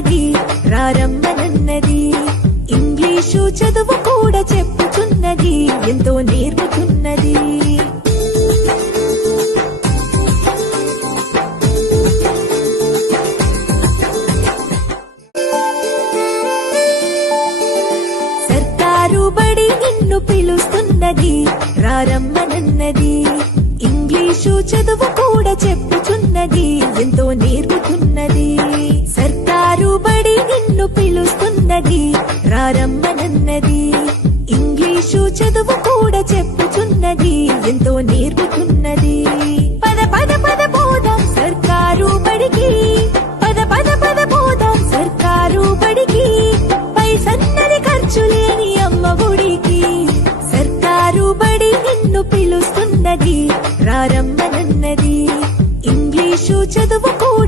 పిలుస్తున్నది ప్రారంభనన్నది English చదువు కూడా చెప్పుచున్నది ఎంతో నేర్పుచున్నది సర్కారు బడి నిన్ను పిలుస్తున్నది ప్రారంభనన్నది ఇంగ్లీషు చదువు కూడా చెప్పుచున్నది ఎంతో నేర్పుతున్నది. పిలుస్తున్నది రారమ్మనన్నది. ఇంగ్లీషు చదువు కూడా చెప్పుచున్నది ఎంతో నేర్పుతున్నది. పద పద పద బోధం సర్కారు బడికి పద పద పద బోధం సర్కారు బడికి పై సన్నని ఖర్చు లేని అమ్మ గుడికి. సర్కారు బడి నిన్ను పిలుస్తున్నది రారమ్మనన్నది. ఇంగ్లీషు చదువు కూడా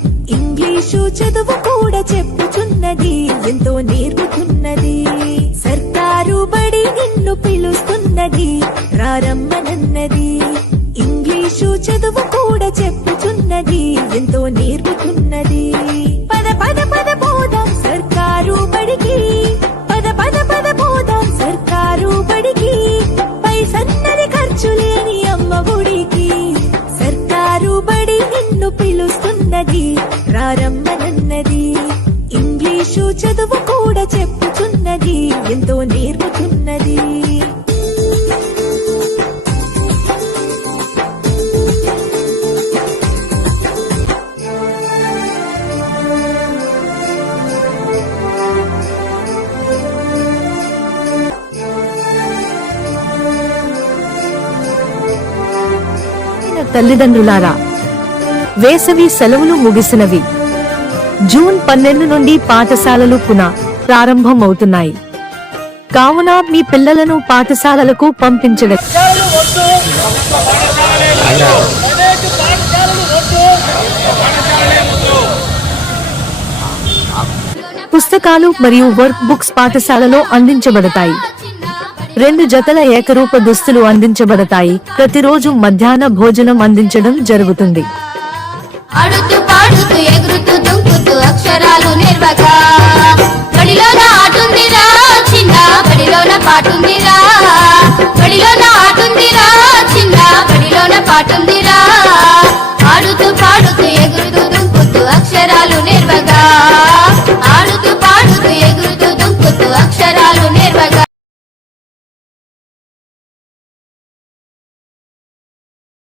ఇంగ్లీషు చదువు కూడా చెప్పుచున్నది ఎంతో నేర్పుతున్నది. సర్కారు బడి నిన్ను పిలుస్తున్నది రారమ్మనన్నది ఇంగ్లీషు చదువు కూడా చెప్పుచున్నది ఎంతో నేర్పుతున్నది. పద పద పద పోదాం సర్కారు బడికి. పద పద పద పోదాం సర్కారు బడికి. పై సన్నది ఖర్చు లేని అమ్మ గుడికి. సర్కారు బడి నిన్ను పిలుస్తున్నది సారమ్మనన్నది ఇంగ్లీషు చదువు కూడా చెప్పుచున్నది. ఎంతో నేర్పుచున్నది తల్లిదండ్రులారా వేసవి సెలవులు ముగిసినవి. జూన్ పన్నెండు నుండి పాఠశాలలు పునః ప్రారంభమవుతున్నాయి. కావున మీ పిల్లలను పాఠశాలలకు పంపించడం. పుస్తకాలు మరియు వర్క్ బుక్స్ పాఠశాలలో అందించబడతాయి. రెండు జతల ఏకరూప దుస్తులు అందించబడతాయి. ప్రతిరోజు మధ్యాహ్న భోజనం అందించడం జరుగుతుంది. అక్షరాలు నిర్వహ